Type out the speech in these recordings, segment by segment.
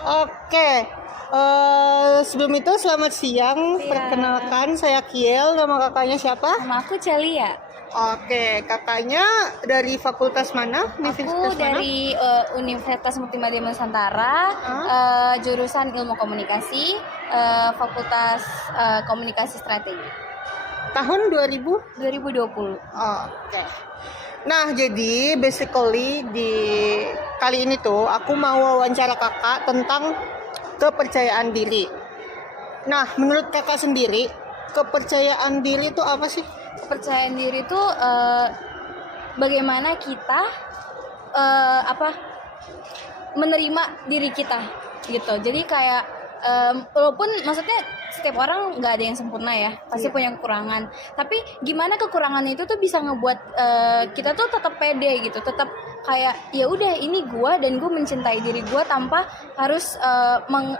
Oke, sebelum itu selamat siang. Perkenalkan, saya Kiel. Nama kakaknya siapa? Nama aku Celia. Oke, kakaknya dari fakultas mana? Aku dari Universitas Multimedia Nusantara, jurusan Ilmu Komunikasi, Fakultas Komunikasi Strategi. Tahun 2020. Oke. Nah, jadi basically di kali ini tuh aku mau wawancara kakak tentang kepercayaan diri. Nah, menurut kakak sendiri, kepercayaan diri itu apa sih? Kepercayaan diri itu bagaimana kita menerima diri kita gitu. Jadi kayak walaupun maksudnya setiap orang nggak ada yang sempurna ya, pasti punya kekurangan. Tapi gimana kekurangan itu tuh bisa ngebuat kita tuh tetap pede gitu, tetap kayak ya udah ini gue dan gue mencintai diri gue tanpa harus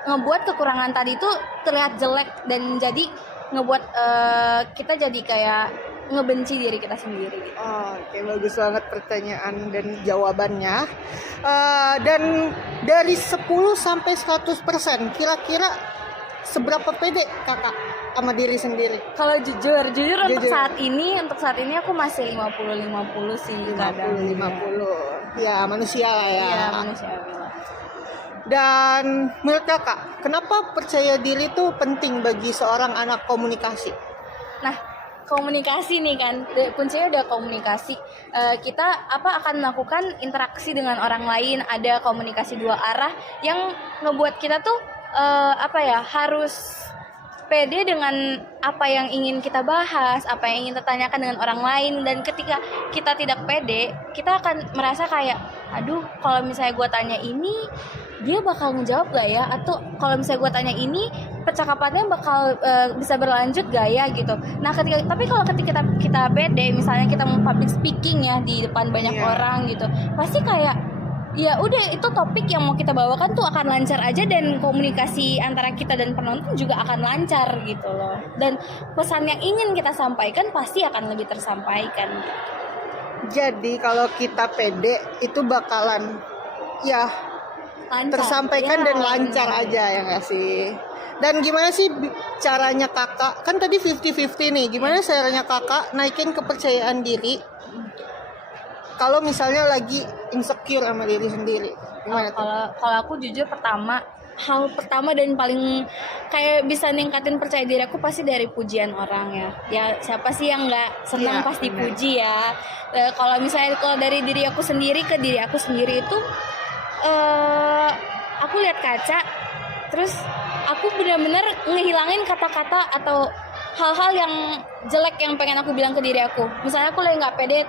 ngebuat kekurangan tadi itu terlihat jelek dan jadi ngebuat kita jadi kayak ngebenci diri kita sendiri gitu. Oke, bagus banget pertanyaan dan jawabannya. Dan dari 10 sampai 100%, kira-kira seberapa pede kakak sama diri sendiri? Kalau jujur untuk saat ini aku masih 50-50 sih. 50-50. Ya, manusia lah ya. Iya, manusia. Dan menurut kakak, kenapa percaya diri itu penting bagi seorang anak komunikasi? Nah, komunikasi nih kan, kuncinya udah komunikasi. Kita akan melakukan interaksi dengan orang lain, ada komunikasi dua arah yang ngebuat kita tuh harus pede dengan apa yang ingin kita bahas, apa yang ingin kita tanyakan dengan orang lain. Dan ketika kita tidak pede, kita akan merasa kayak, aduh kalau misalnya gue tanya ini, dia bakal ngejawab gak ya? Atau kalau misalnya gue tanya ini, percakapannya bakal bisa berlanjut gak ya gitu. Nah tapi kalau ketika kita pede, misalnya kita mau public speaking ya di depan banyak orang gitu, pasti kayak ya udah itu topik yang mau kita bawakan tuh akan lancar aja dan komunikasi antara kita dan penonton juga akan lancar gitu loh. Dan pesan yang ingin kita sampaikan pasti akan lebih tersampaikan gitu. Jadi kalau kita pede itu bakalan ya lancar, tersampaikan dan lancar aja ya nggak sih? Dan gimana sih caranya kakak, kan tadi 50-50 nih, gimana caranya kakak naikin kepercayaan diri kalau misalnya lagi insecure sama diri sendiri? Gimana tuh? Kalau aku jujur hal pertama dan paling kayak bisa ningkatin percaya diri aku pasti dari pujian orang ya. Ya siapa sih yang nggak senang pasti puji ya. Kalau dari diri aku sendiri ke diri aku sendiri itu aku lihat kaca, terus aku benar-benar ngehilangin kata-kata atau hal-hal yang jelek yang pengen aku bilang ke diri aku. Misalnya aku lagi nggak pede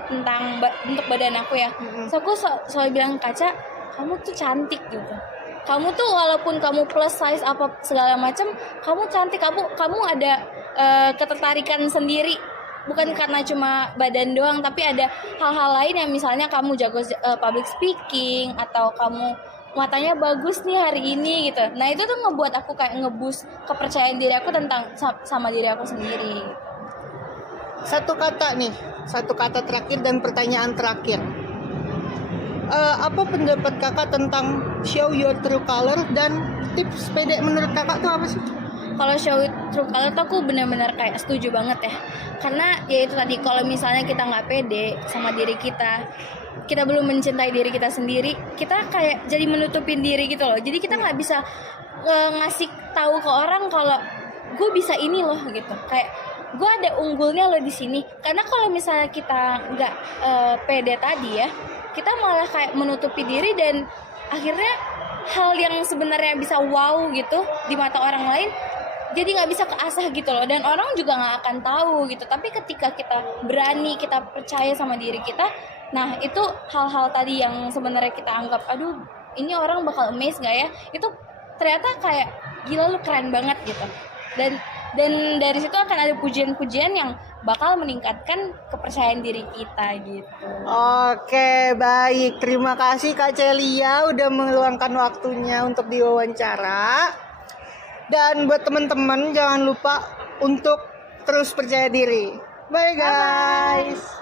untuk badan aku ya, so aku selalu bilang kaca, kamu tuh cantik gitu. Kamu tuh walaupun kamu plus size apa segala macam, kamu cantik, kamu ada ketertarikan sendiri. Bukan karena cuma badan doang, tapi ada hal-hal lain yang misalnya kamu jago public speaking atau kamu matanya bagus nih hari ini gitu. Nah itu tuh ngebuat aku kayak ngeboost kepercayaan diri aku tentang sama diri aku sendiri. Satu kata terakhir dan pertanyaan terakhir. Apa pendapat kakak tentang show your true color dan tips pede menurut kakak tuh apa sih? Kalau show true color tuh aku benar-benar kayak setuju banget ya. Karena ya itu tadi, kalau misalnya kita nggak pede sama diri kita belum mencintai diri kita sendiri, kita kayak jadi menutupin diri gitu loh. Jadi kita nggak bisa ngasih tahu ke orang kalau gue bisa ini loh gitu. Kayak gue ada unggulnya loh di sini. Karena kalau misalnya kita nggak pede tadi ya, kita malah kayak menutupi diri dan akhirnya hal yang sebenarnya bisa wow gitu di mata orang lain jadi nggak bisa keasah gitu loh, dan orang juga nggak akan tahu gitu. Tapi ketika kita berani, kita percaya sama diri kita, nah itu hal-hal tadi yang sebenarnya kita anggap aduh ini orang bakal amazed nggak ya, itu ternyata kayak gila lu keren banget gitu. Dan dari situ akan ada pujian-pujian yang bakal meningkatkan kepercayaan diri kita gitu. Oke, baik. Terima kasih Kak Celia udah meluangkan waktunya untuk diwawancara. Dan buat teman-teman jangan lupa untuk terus percaya diri. Bye guys. Bye.